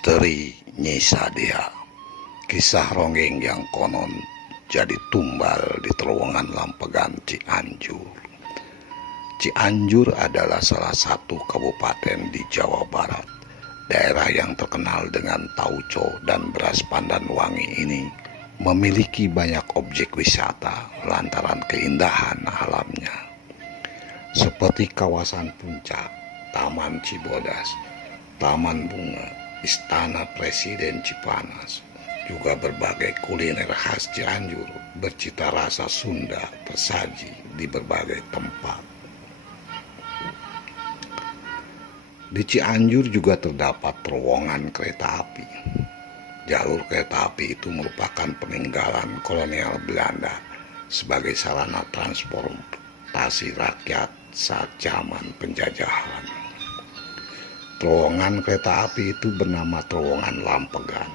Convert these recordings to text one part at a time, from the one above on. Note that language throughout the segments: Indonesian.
Misteri Nyi Sadia. Kisah ronggeng yang konon jadi tumbal di terowongan Lampegan Cianjur. Cianjur adalah salah satu kabupaten di Jawa Barat. Daerah yang terkenal dengan tauco dan beras pandan wangi ini memiliki banyak objek wisata lantaran keindahan alamnya. Seperti kawasan Puncak, Taman Cibodas, Taman Bunga, Istana Presiden Cipanas, juga berbagai kuliner khas Cianjur bercita rasa Sunda tersaji di berbagai tempat. Di Cianjur juga terdapat terowongan kereta api. Jalur kereta api itu merupakan peninggalan kolonial Belanda sebagai sarana transportasi rakyat saat zaman penjajahan. Terowongan kereta api itu bernama Terowongan Lampegan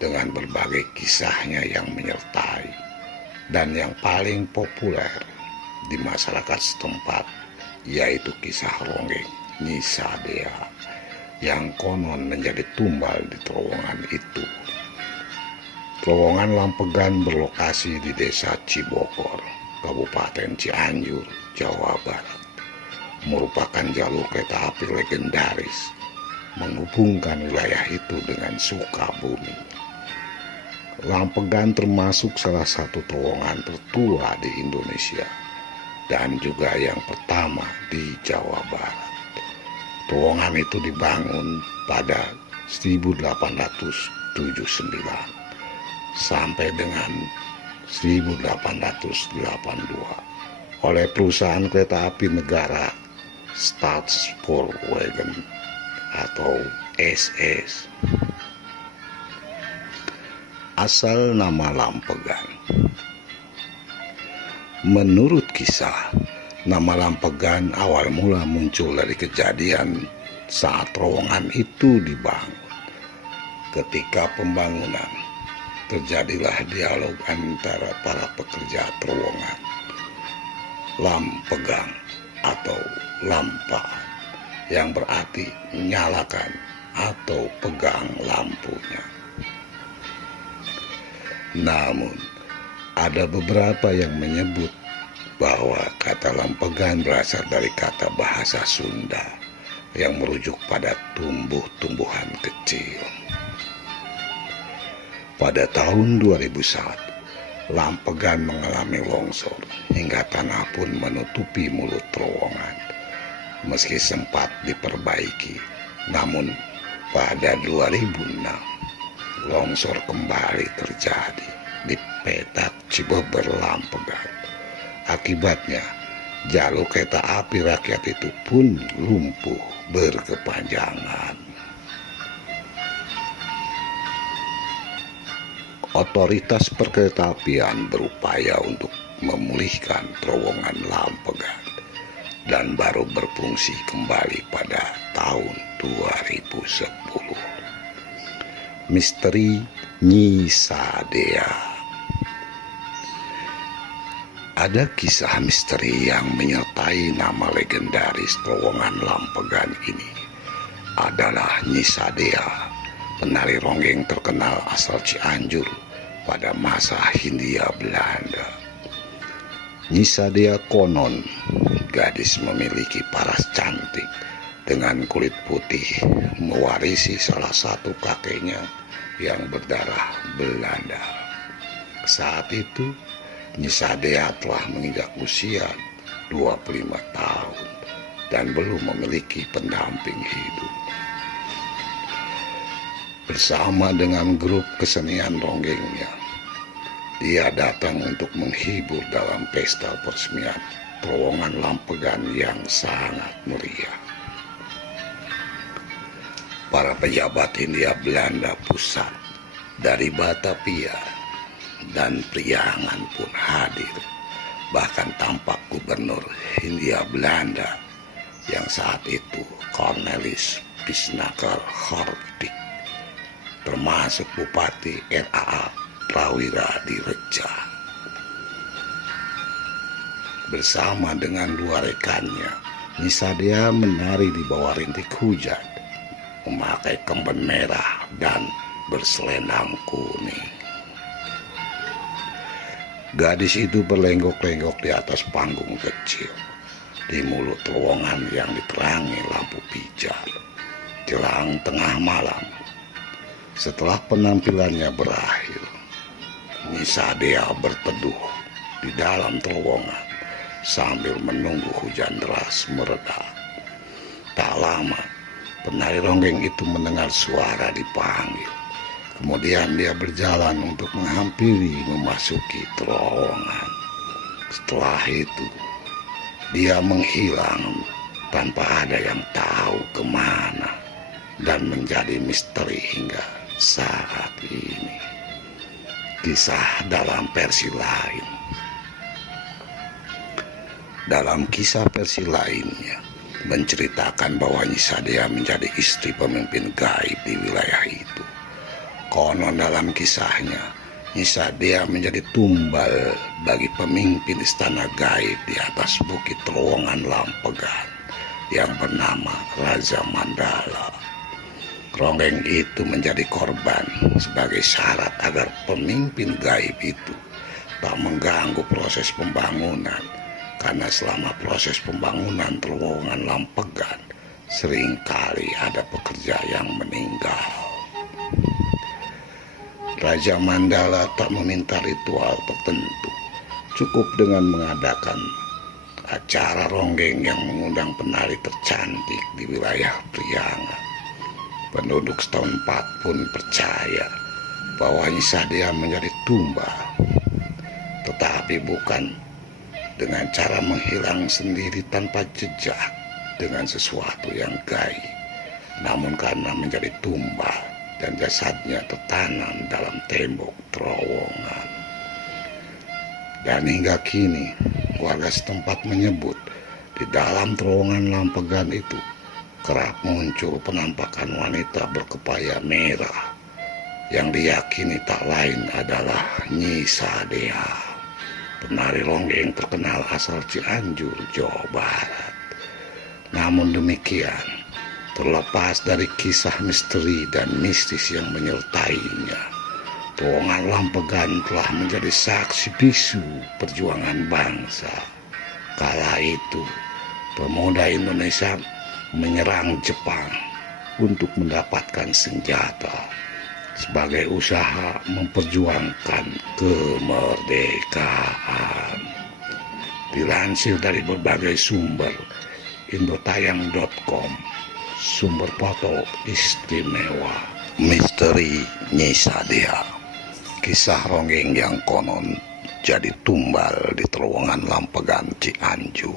dengan berbagai kisahnya yang menyertai, dan yang paling populer di masyarakat setempat yaitu kisah ronggeng Nyi Sadia yang konon menjadi tumbal di terowongan itu. Terowongan Lampegan berlokasi di Desa Cibokor, Kabupaten Cianjur, Jawa Barat. Merupakan jalur kereta api legendaris menghubungkan wilayah itu dengan Sukabumi. Lampegan termasuk salah satu terowongan tertua di Indonesia dan juga yang pertama di Jawa Barat. Terowongan itu dibangun pada 1879 sampai dengan 1882 oleh perusahaan kereta api negara Staatspoorwegen atau SS. Asal nama Lampegan. Menurut kisah, nama Lampegan awal mula muncul dari kejadian saat terowongan itu dibangun. Ketika pembangunan, terjadilah dialog antara para pekerja terowongan. Lampegang atau lampa yang berarti nyalakan atau pegang lampunya. Namun, ada beberapa yang menyebut bahwa kata Lampegan berasal dari kata bahasa Sunda yang merujuk pada tumbuh-tumbuhan kecil. Pada tahun 2001, Lampegan mengalami longsor hingga tanah pun menutupi mulut terowongan. Meski sempat diperbaiki, namun pada 2006 longsor kembali terjadi di Petak Cibeber Lampegan. Akibatnya jalur kereta api rakyat itu pun lumpuh berkepanjangan. Otoritas perkeretaapian berupaya untuk memulihkan terowongan Lampegan dan baru berfungsi kembali pada tahun 2010. Misteri Nyi Sadia. Ada kisah misteri yang menyertai nama legendaris terowongan Lampegan ini adalah Nyi Sadia, penari ronggeng terkenal asal Cianjur pada masa Hindia Belanda. Nyi Sadia konon gadis memiliki paras cantik dengan kulit putih, mewarisi salah satu kakeknya yang berdarah Belanda. Saat itu Nyi Sadia telah menginjak usia 25 tahun dan belum memiliki pendamping hidup. Bersama dengan grup kesenian ronggengnya, dia datang untuk menghibur dalam pesta peresmian terowongan Lampegan yang sangat meriah. Para pejabat Hindia Belanda pusat dari Batavia dan Priangan pun hadir. Bahkan tampak gubernur Hindia Belanda yang saat itu Cornelis Pisnaker Hartwig, termasuk Bupati RAA Prawira Direja. Bersama dengan dua rekannya, Nyi Sadia menari di bawah rintik hujan memakai kemben merah dan berselendang kuning. Gadis itu berlenggok-lenggok di atas panggung kecil, di mulut terowongan yang diterangi lampu pijar, jelang tengah malam. Setelah penampilannya berakhir, Nyi Sadea berteduh di dalam terowongan sambil menunggu hujan deras mereda. Tak lama, penari ronggeng itu mendengar suara dipanggil. Kemudian dia berjalan untuk menghampiri memasuki terowongan. Setelah itu, dia menghilang tanpa ada yang tahu kemana dan menjadi misteri hingga saat ini. Kisah dalam versi lain. Dalam kisah versi lainnya, menceritakan bahwa Nyi Sadea menjadi istri pemimpin gaib di wilayah itu. Konon dalam kisahnya, Nyi Sadea menjadi tumbal bagi pemimpin istana gaib di atas bukit terowongan Lampegan yang bernama Raja Mandala. Ronggeng itu menjadi korban sebagai syarat agar pemimpin gaib itu tak mengganggu proses pembangunan, karena selama proses pembangunan terowongan Lampegan seringkali ada pekerja yang meninggal. Raja Mandala tak meminta ritual tertentu, cukup dengan mengadakan acara ronggeng yang mengundang penari tercantik di wilayah Priangan. Penduduk setempat pun percaya bahwa Nyi Sadea menjadi tumbal, tetapi bukan dengan cara menghilang sendiri tanpa jejak dengan sesuatu yang gaib, namun karena menjadi tumbal dan jasadnya tertanam dalam tembok terowongan. Dan hingga kini warga setempat menyebut di dalam terowongan Lampegan itu kerap muncul penampakan wanita berkepaya merah yang diyakini tak lain adalah Nyi Sadea, penari ronggeng terkenal asal Cianjur, Jawa Barat. Namun demikian, terlepas dari kisah misteri dan mistis yang menyertainya, terowongan Lampegan telah menjadi saksi bisu perjuangan bangsa. Kala itu, pemuda Indonesia menyerang Jepang untuk mendapatkan senjata sebagai usaha memperjuangkan kemerdekaan. Dilansir dari berbagai sumber, indotayang.com, sumber foto istimewa. Misteri Nyi Sadea, kisah ronggeng yang konon jadi tumbal di terowongan Lampegan Cianjur.